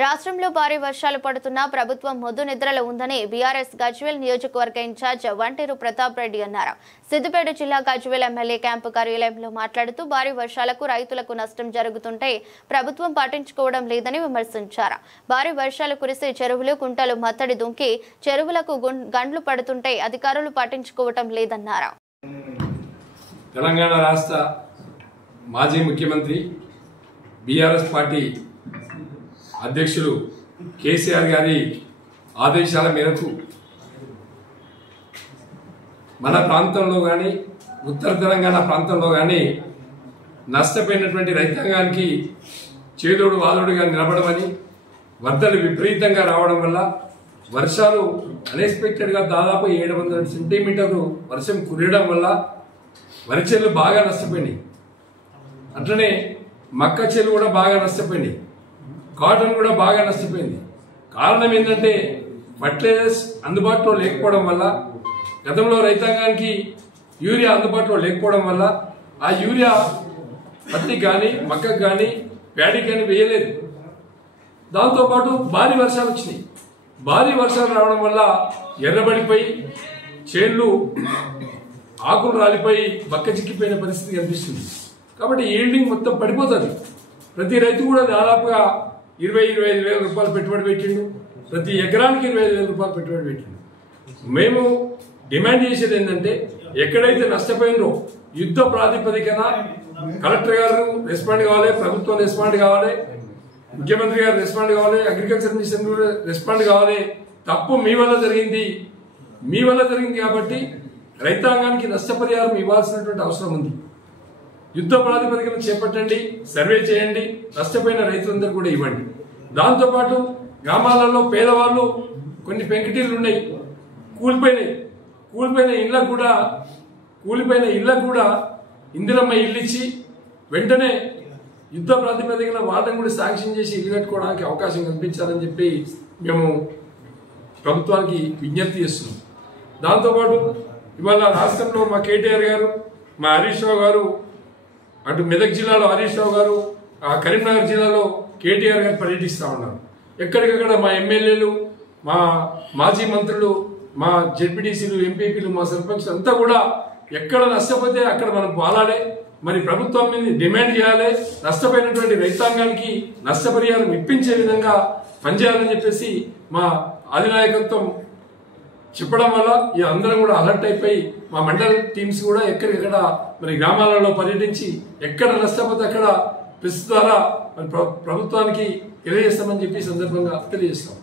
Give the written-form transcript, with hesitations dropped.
రాష్ట్రంలో భారీ వర్షాలు పడుతున్నా ప్రభుత్వం మొద్దు నిద్రలో ఉందని బీఆర్ఎస్ గజ్వేల్ నియోజకవర్గ ఇన్ఛార్జ్ వంటేరు ప్రతాప్ రెడ్డి అన్నారు. సిద్దిపేట జిల్లా గజ్వేల్ ఎమ్మెల్యే క్యాంపు కార్యాలయంలో మాట్లాడుతూ భారీ వర్షాలకు రైతులకు నష్టం జరుగుతుంటే ప్రభుత్వం పట్టించుకోవడం లేదని విమర్శించారు. భారీ వర్షాలు కురిసి చెరువులు కుంటలు మత్తడి దుంకి చెరువులకు గండ్లు పడుతుంటే అధికారులు పట్టించుకోవడం లేదన్నారు. తెలంగాణ రాష్ట్ర మాజీ ముఖ్యమంత్రి బీఆర్ఎస్ పార్టీ అధ్యక్షులు కేసీఆర్ గారి ఆదేశాల మేరకు మన ప్రాంతంలో కానీ ఉత్తర తెలంగాణ ప్రాంతంలో కానీ నష్టపోయినటువంటి రైతాంగానికి చేదోడు వాదోడుగా నిలబడమని, వరదలు విపరీతంగా రావడం వల్ల వర్షాలు అన్ఎక్స్పెక్టెడ్గా దాదాపు 700 సెంటీమీటర్లు వర్షం కురియడం వల్ల వరి చేలు బాగా నష్టపోయినాయి. అట్లనే మక్క చేలు కూడా బాగా నష్టపోయినాయి. కాటన్ కూడా బాగా నష్టపోయింది. కారణం ఏంటంటే ఫర్టిలైజర్స్ అందుబాటులో లేకపోవడం వల్ల, గతంలో రైతాంగానికి యూరియా అందుబాటులో లేకపోవడం వల్ల ఆ యూరియా పత్తికి కానీ మక్కకు కానీ ప్యాడీకి కానీ వేయలేదు. దాంతోపాటు భారీ వర్షాలు వచ్చినాయి. భారీ వర్షాలు రావడం వల్ల ఎర్రబడిపోయి చేళ్లు ఆకులు రాలిపోయి బక్క చిక్కిపోయిన పరిస్థితి కనిపిస్తుంది. కాబట్టి ఈల్డింగ్ మొత్తం పడిపోతుంది. ప్రతి రైతు కూడా దాదాపుగా 20-25 వేల రూపాయలు పెట్టుబడి పెట్టిండు. ప్రతి ఎకరానికి 25 వేల రూపాయలు పెట్టుబడి పెట్టిండు. మేము డిమాండ్ చేసేది ఏంటంటే, ఎక్కడైతే నష్టపోయిందో యుద్ధ ప్రాతిపదికన కలెక్టర్ గారు రెస్పాండ్ కావాలి, ప్రభుత్వం రెస్పాండ్ కావాలి, ముఖ్యమంత్రి గారు రెస్పాండ్ కావాలి, అగ్రికల్చర్ మినిస్టర్ కూడా రెస్పాండ్ కావాలి. తప్పు మీ వల్ల జరిగింది కాబట్టి రైతాంగానికి నష్టపరిహారం ఇవ్వాల్సినటువంటి అవసరం ఉంది. యుద్ధ ప్రాతిపదికన చేపట్టండి, సర్వే చేయండి, నష్టపోయిన రైతులందరూ కూడా ఇవ్వండి. దాంతోపాటు గ్రామాలలో పేదవాళ్ళు కొన్ని పెంకుటిళ్ళు ఉన్నాయి, కూలిపోయిన ఇళ్లకు కూడా ఇందిరమ్మ ఇల్లు ఇచ్చి వెంటనే యుద్ధ ప్రాతిపదికన వాళ్ళని కూడా శాంక్షన్ చేసి ఇల్లు కట్టుకోవడానికి అవకాశం కల్పించాలని చెప్పి మేము ప్రభుత్వానికి విజ్ఞప్తి చేస్తున్నాం. దాంతోపాటు ఇవాళ రాష్ట్రంలో మా కేటీఆర్ గారు, మా హరీష్ రావు గారు, అటు మెదక్ జిల్లాలో హరీష్ రావు గారు, కరీంనగర్ జిల్లాలో కేటీఆర్ గారు పర్యటిస్తూ ఉన్నారు. ఎక్కడికక్కడ మా ఎమ్మెల్యేలు, మా మాజీ మంత్రులు, మా జెడ్పీటీసీలు, ఎంపీపీలు, మా సర్పంచ్లు అంతా కూడా ఎక్కడ నష్టపోతే అక్కడ మనం పాలాలి. మరి ప్రభుత్వం మీద డిమాండ్ చేయాలి. నష్టపోయినటువంటి రైతాంగానికి నష్టపరిహారం ఇప్పించే విధంగా పనిచేయాలని చెప్పేసి మా అధినాయకత్వం చెప్పడం వల్ల ఈ అందరం కూడా అలర్ట్ అయిపోయి మా మండల్ టీమ్స్ కూడా ఎక్కడికక్కడ మరి గ్రామాలలో పర్యటించి ఎక్కడ నష్టపోతే అక్కడ ప్రెస్ ద్వారా ప్రభుత్వానికి తెలియజేస్తామని చెప్పి సందర్భంగా తెలియజేస్తాం.